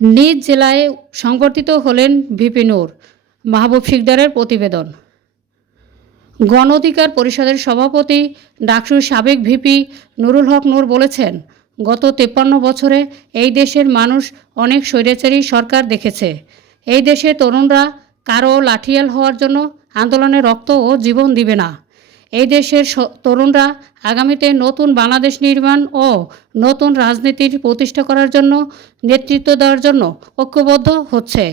নিজ জেলায় সংগঠিত হলেন ভিপি নূর, মাহবুব শিকদারের প্রতিবেদন। গণ অধিকার পরিষদের সভাপতি ডাকসুর সাবেক ভিপি নুরুল হক নূর বলেছেন, গত তেপ্পান্ন বছরে এই দেশের মানুষ অনেক স্বৈরাচারী সরকার দেখেছে। এই দেশে তরুণরা কারও লাঠিয়াল হওয়ার জন্য আন্দোলনে রক্ত ও জীবন দিবে না। এই দেশের তরুণরা আগামীতে নতুন বাংলাদেশ নির্মাণ ও নতুন রাজনীতির প্রতিষ্ঠা করার জন্য নেতৃত্ব দেওয়ার জন্য ঐক্যবদ্ধ হচ্ছে।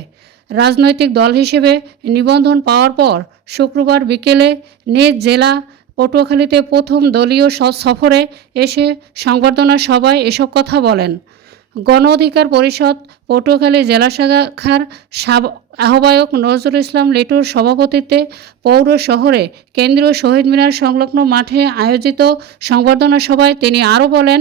রাজনৈতিক দল হিসেবে নিবন্ধন পাওয়ার পর শুক্রবার বিকেলে নিজ জেলা পটুয়াখালীতে প্রথম দলীয় সফরে এসে সংবর্ধনা সভায় এসব কথা বলেন। গণ অধিকার পরিষদ, পটুয়াখালী জেলা শাখার আহ্বায়ক নজরুল ইসলাম লেটুর সভাপতিত্বে পৌর শহরে কেন্দ্রীয় শহীদ মিনার সংলগ্ন মাঠে আয়োজিত সংবর্ধনা সভায় তিনি আরও বলেন,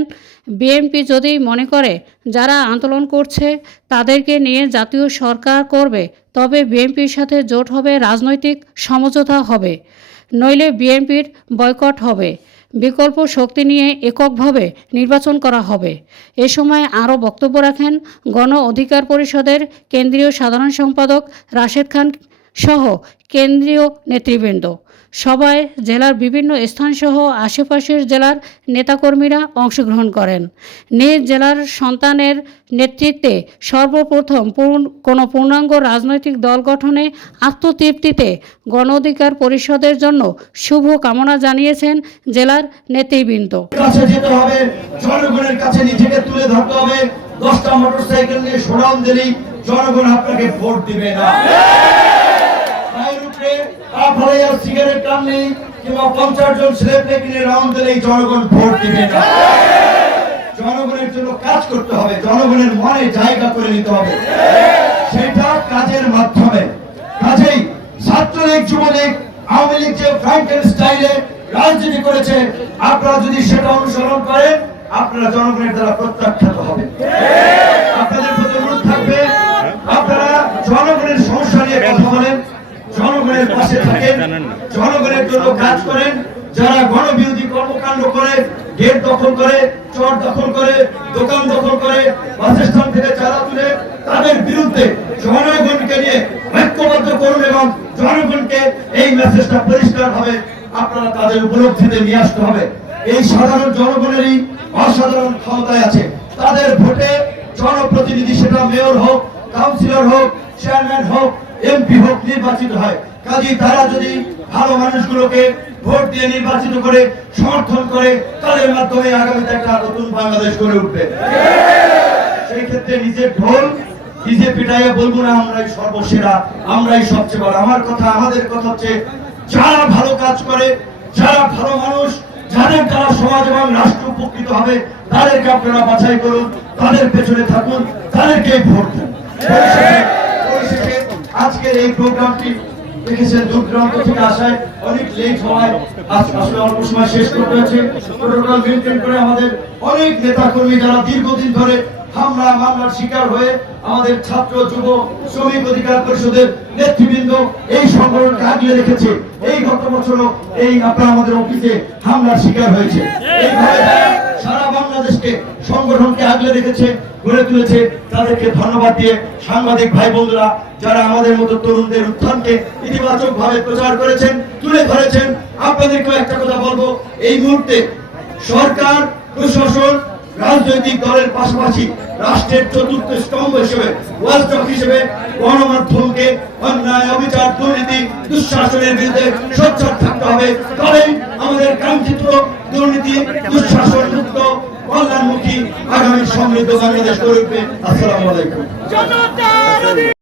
বিএনপি যদি মনে করে যারা আন্দোলন করছে তাদেরকে নিয়ে জাতীয় সরকার করবে, তবে বিএনপির সাথে জোট হবে, রাজনৈতিক সমঝোতা হবে, নইলে বিএনপির বয়কট হবে। বিকল্প শক্তি নিয়ে এককভাবে নির্বাচন করা হবে। এ সময় আরও বক্তব্য রাখেন গণ অধিকার পরিষদের কেন্দ্রীয় সাধারণ সম্পাদক রাশেদ খান সহ কেন্দ্রীয় নেতৃবৃন্দ। সভায় জেলার বিভিন্ন স্থানসহ আশেপাশের জেলার নেতাকর্মীরা অংশগ্রহণ করেন। নিজ জেলার সন্তানের নেতৃত্বে সর্বপ্রথম কোনো পূর্ণাঙ্গ রাজনৈতিক দল গঠনে আত্মতৃপ্তিতে গণ অধিকার পরিষদের জন্য শুভ কামনা জানিয়েছেন জেলার নেতৃবৃন্দ। দশটা মোটর সাইকেল নিয়ে দিলেই জনগণ আপনাকে ভোট দিবে না। সিগারেট টানলেই কিংবা পঞ্চাশ জন কিনে রাউন্ড জনগণ ভোট দিবে না জনগণের জন্য কাজ করতে হবে, জনগণের মনে জায়গা করে নিতে হবে। সেটা কাজের মাধ্যমে। কাজেই ছাত্রলীগ, যুবলীগ, আওয়ামী লীগ যে স্টাইলে রাজনীতি করেছে, আপনারা যদি সেটা অনুসরণ করেন, আপনারা জনগণের দ্বারা প্রত্যাখ্যাত হবে আপনাদের প্রতি অনুরোধ থাকবে আপনারা জনগণের সমস্যা নিয়ে কথা বলেন জনগণের পাশে থাকেন জনগণের জন্য কাজ করেন যারা গণবিরোধী কর্মকাণ্ড করে গেট দখল করে চর দখল করে দোকান দখল করে বাসস্থান থেকে চাঁদা তুলে তাদের বিরুদ্ধে জনগণকে নিয়ে ঐক্যবদ্ধ করুন এবং জনগণকে এই মেসেজটা পরিষ্কার হবে আপনারা তাদের উপলব্ধিতে নিয়ে আসতে হবে। এই সাধারণ জনগণেরই অসাধারণ ক্ষমতায় আছে। তাদের ভোটে জনপ্রতিনিধি সেটা মেয়র হোক কাউন্সিলর হোক চেয়ারম্যান হোক এমপি হোক নির্বাচিত হয়। কাজী তারা যদি ভালো মানুষগুলোকে ভোট দিয়ে নির্বাচিত করে, সমর্থন করে, তাদের মাধ্যমে আগামীতে একটা নতুন বাংলাদেশ গড়ে উঠবে। সেই ক্ষেত্রে নিজের ঢোল, নিজে পিটাইয়া বলব না, আমরাই সর্বসেরা, আমরাই সবচেয়ে বড়। আমার কথা, আমাদের কথা হচ্ছে, যারা ভালো কাজ করে, যারা ভালো মানুষ, যাদের দ্বারা সমাজ এবং রাষ্ট্র উপকৃত হবে, তাদেরকে আপনারা বাছাই করুন, তাদের পেছনে থাকুন তাদেরকে ভোট দেন। আজকের এই প্রোগ্রামটি দেখেছেন দূর দূরান্ত থেকে আসায় অনেক লেট হওয়ায় আসলে অল্প সময় শেষ করতে হয়েছে প্রোটোকল মেনটেন করে আমাদের অনেক নেতা কর্মী যারা দীর্ঘদিন ধরে হামলা, মামলার শিকার হয়ে আমাদের ছাত্র, যুব, শ্রমিক অধিকার পরিষদের নেতৃবৃন্দ এই সংগঠনকে আগলে রেখেছে। এই গত বছরও এই আপনারা আমাদের অফিসে হামলার শিকার হয়েছে। এইভাবে সারা বাংলাদেশকে সংগঠনকে আগলে রেখেছে। গড়ে তুলেছে। তাদেরকে ধন্যবাদ দিয়ে সাংবাদিক ভাই বন্ধুরা যারা আমাদের মতো তরুণদের উত্থানকে ইতিবাচক ভাবে প্রচার করেছেন, তুলে ধরেছেন, আপনাদেরকেও একটা কথা বলব। এই মুহূর্তে সরকার প্রশাসন রাজনৈতিক দলের পাশাপাশি রাষ্ট্রের চতুর্থ স্তম্ভ হিসেবে ওয়ালটক হিসেবে গণমাধ্যমকে অন্যায়, অবিচার, দুর্নীতি, দুঃশাসনের বিরুদ্ধে সোচ্চার থাকতে হবে। তবেই আমাদের কাঙ্ক্ষিত দুর্নীতি দুঃশাসন মুক্ত কল্যাণমুখী আগামী সমৃদ্ধ বাংলাদেশ গড়ে উঠবে। আসসালামু আলাইকুম।